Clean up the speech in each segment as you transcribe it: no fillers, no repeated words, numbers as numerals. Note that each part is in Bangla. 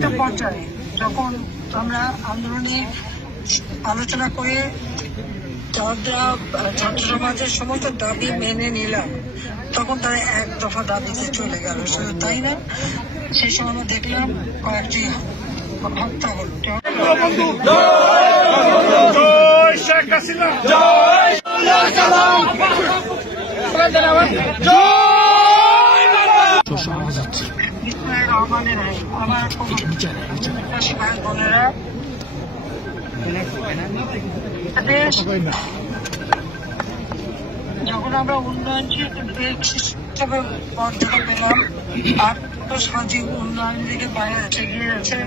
একটা পর্যায়ে যখন আমরা আন্দোলনে আলোচনা করে ছাত্র সমাজের সমস্ত দাবি মেনে নিলাম, তখন তারা এক দফা দাবিতে চলে গেল। শুধু তাই না, সেই সময় আমরা দেখলাম কয়েকটি হত্যা হল। যখন আমরা উন্নয়নশীল দেশ হিসেবে মর্যাদা পেলাম, আর্থসামাজিক উন্নয়ন দিকে বাইরে এগিয়ে যাচ্ছে,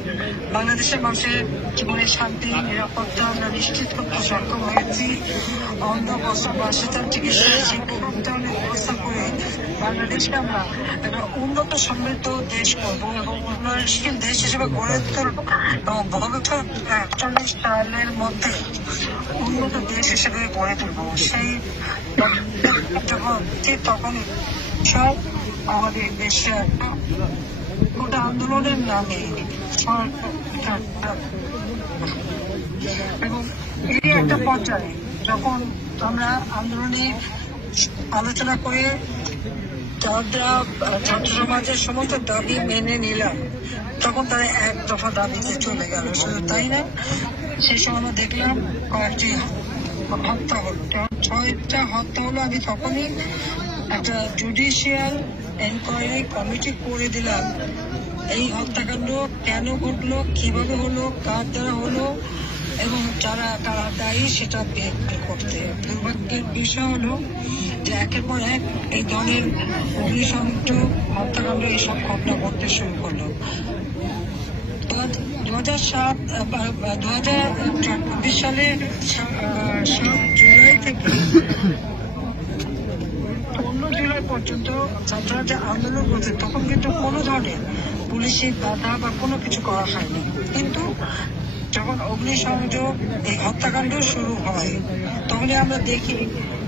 বাংলাদেশের মানুষের জীবনের শান্তি নিরাপত্তা আমরা নিশ্চিত করতে সক্ষম হয়েছি। অন্ধ বস্ত্র বাসস্থান চিকিৎসা শিক্ষা উন্নয়নের ব্যবস্থা করে বাংলাদেশকে আমরা একটা উন্নত সমৃদ্ধ দেশ করবো এবং উন্নয়নশীল দেশ হিসেবে গড়ে তুলব এবং ভবিষ্যৎ ৪১ সালের মধ্যে উন্নত দেশ হিসেবে গড়ে তুলব। সেই যখন ঠিক তখনই সব আমাদের দেশে গোটা আন্দোলনের নামে এবং এই একটা পর্যায়ে যখন আমরা আন্দোলনে আলোচনা করে ছাত্র সমাজের সমস্ত দাবি মেনে নিলাম, তখন তারা এক দফা দাবিতে চলে গেল। শুধু তাই না, সেই সময় আমরা দেখলাম কয়েকটি হত্যা হল। ৬টা হত্যা হলো। আমি তখনই একটা জুডিশিয়াল এনকোয়ারি কমিটি করে দিলাম। এই হত্যাকাণ্ড কেন ঘটলো, কিভাবে হলো, কার দ্বারা হলো এবং যারা দায়ী সেটা বের করতে। দুর্ভাগ্যের বিষয় হলো যে একের পর এক এই ধরনের অগ্নিসংযোগ হত্যাকাণ্ড এইসব ঘটনা ঘটতে শুরু করলো। 2024 সালের 7 জুলাই থেকে 15 জুলাই পর্যন্ত ছাত্ররা যে আন্দোলন করছে, তখন কিন্তু কোনো ধরনের পুলিশি বাধা বা কোনো কিছু করা হয়নি। কিন্তু যখন অগ্নিসংযোগ এই হত্যাকাণ্ড শুরু হয়, তখনই আমরা দেখি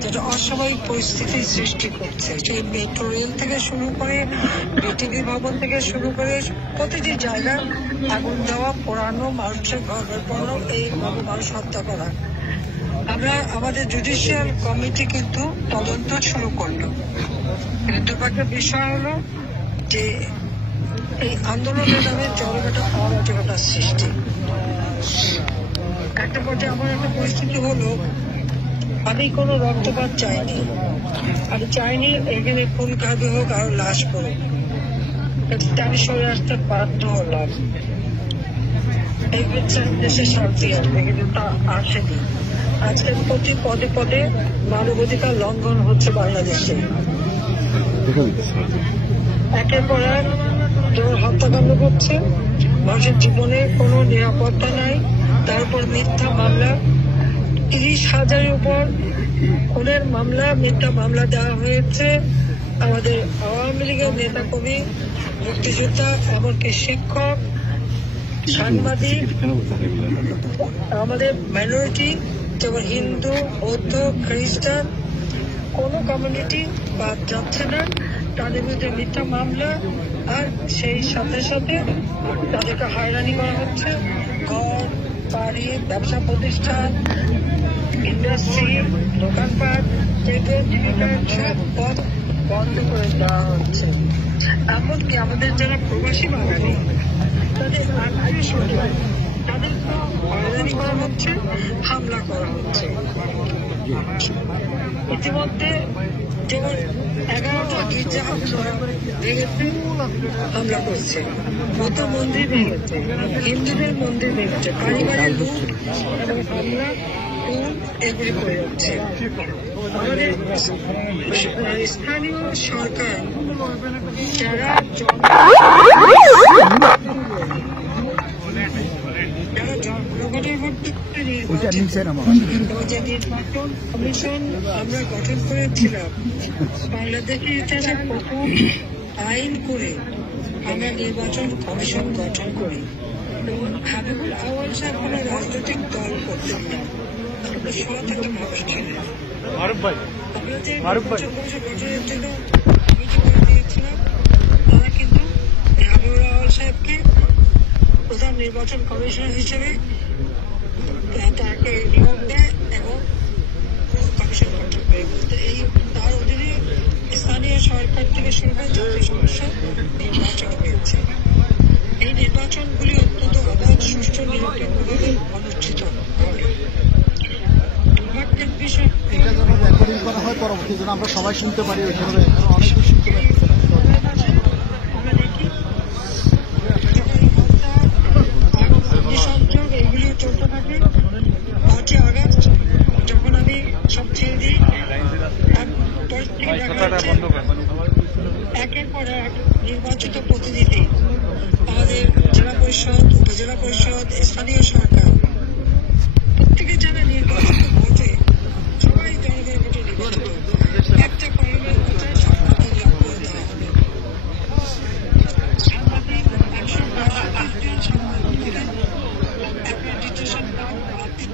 যে অস্বাভাবিক পরিস্থিতির সৃষ্টি করছে। সেই মেট্রো রেল থেকে শুরু করে বিটিভি ভবন থেকে শুরু করে প্রতিটি জায়গায় আগুন দেওয়া, পোড়ানো, মানুষের ঘর পড়ানো, এইভাবে মানুষ হত্যা করা। আমরা আমাদের জুডিশিয়াল কমিটি কিন্তু তদন্ত শুরু করলো। দুর্ভাগ্যের বিষয় হলো যে এই আন্দোলনের নামে চরমটা অরাজকতার সৃষ্টি। একটা পর্যায়ে আমার একটা পরিস্থিতি হলো, আমি কোনো রক্তপাত চাইনি, আমি চাইনি এখানে খুন খাবি হোক আর লাশ করুক, আমি সরে আসতে বাধ্য হলাম। এই হচ্ছে দেশের শান্তি আসবে, কিন্তু তা আসেনি। আজকে প্রতি পদে পদে মানবাধিকার লঙ্ঘন হচ্ছে বাংলাদেশে। একের পর এক হত্যাকাণ্ড করছে, মানুষের জীবনে কোনো নিরাপত্তা নাই। তারপর মিথ্যা মামলা, 30,000-এর উপর খুনের মামলা, মিথ্যা মামলা দেওয়া হয়েছে আমাদের আওয়ামী লীগের নেতা কর্মী, মুক্তিযোদ্ধা, এমনকি শিক্ষক, সাংবাদিক, আমাদের মাইনরিটি যেমন হিন্দু, বৌদ্ধ, খ্রিস্টান, কোনো কমিউনিটি বাদ যাচ্ছে না। তাদের বিরুদ্ধে মিথ্যা মামলা, আর সেই সাথে সাথে তাদেরকে হয়রানি করা হচ্ছে। ঘর বাড়ি, ব্যবসা প্রতিষ্ঠান, ইন্ডাস্ট্রি, দোকানপাট থেকে জীবিকার সব পথ বন্ধ করে দেওয়া হচ্ছে। এমনকি আমাদের যারা প্রবাসী বাঙালি, তাদের আত্মীয় স্বজন, তাদেরকেও হয়রানি করা হচ্ছে, হামলা করা হচ্ছে। ইতিমধ্যে যেমন 11টা গির্জা ভেঙেছে, হামলা করছে, বৌদ্ধ মন্দির ভেঙেছে, হিন্দুদের মন্দির ভেঙেছে, পারিবারিক লুট এবং হামলা এগুলি করে যাচ্ছে। আমাদের স্থানীয় সরকার যারা যে নির্বাচন কমিশন আমরা গঠন করেছিলাম, বাংলাদেশের ইতিহাসে প্রথম আইন করে আমরা নির্বাচন কমিশন গঠন করি। এবং হাবিবুল আউয়াল সাহেব কোনো রাজনৈতিক দল করতেন না, সৎ একটা মানুষ ছিলেন। আমরা যে নির্বাচন কমিশন গঠনের জন্য কমিটি করে দিয়েছিলাম, তারা কিন্তু হাবিবুল আউয়াল সাহেবকে প্রধান নির্বাচন কমিশনার হিসেবে তাকে নিয়োগ দেয় এবং কমিশন গঠন করে। এই তার অধীনে স্থানীয় সরকার থেকে শুরু করে জাতীয় সমস্যা নির্বাচন হয়েছে। এই নির্বাচনগুলি অত্যন্ত অবাধ, সুষ্ঠু, নিরপেক্ষভাবে অনুষ্ঠিত হবে। দুর্ভাগ্যের বিষয় এটা যেন রেকর্ডিং করা হয়, পরবর্তী যেন আমরা সবাই শুনতে পারি, ওইভাবে অনেক কিছু শুনতে পারি। আমরা দেখি সংযোগ এইগুলি চলতে থাকে। 5ই আগস্ট যখন আমি সব ছেড়ে দিই, একের পর এক নির্বাচিত প্রতিনিধি, আমাদের জেলা পরিষদ, উপজেলা পরিষদ, স্থানীয় সরকার, প্রত্যেকে যারা নির্বাচিত ভোটে, সবাই জনগণের ভোটে নির্বাচিত, একটা কলমের ভোটে সরকারকে লাভ করে দেওয়া হবে। সাংবাদিক 132 জন সাংবাদিকের অ্যাক্রেডিটেশন কার্ড বাতিল